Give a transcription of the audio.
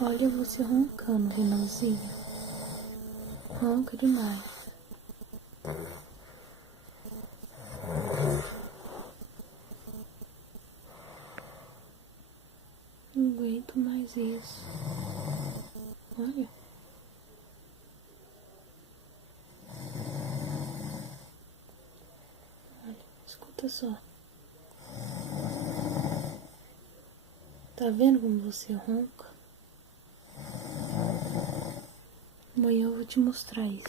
Olha você roncando, Renanzinho. Ronca demais. Não aguento mais isso. Olha. Olha, escuta só. Tá vendo como você ronca? Amanhã eu vou te mostrar isso.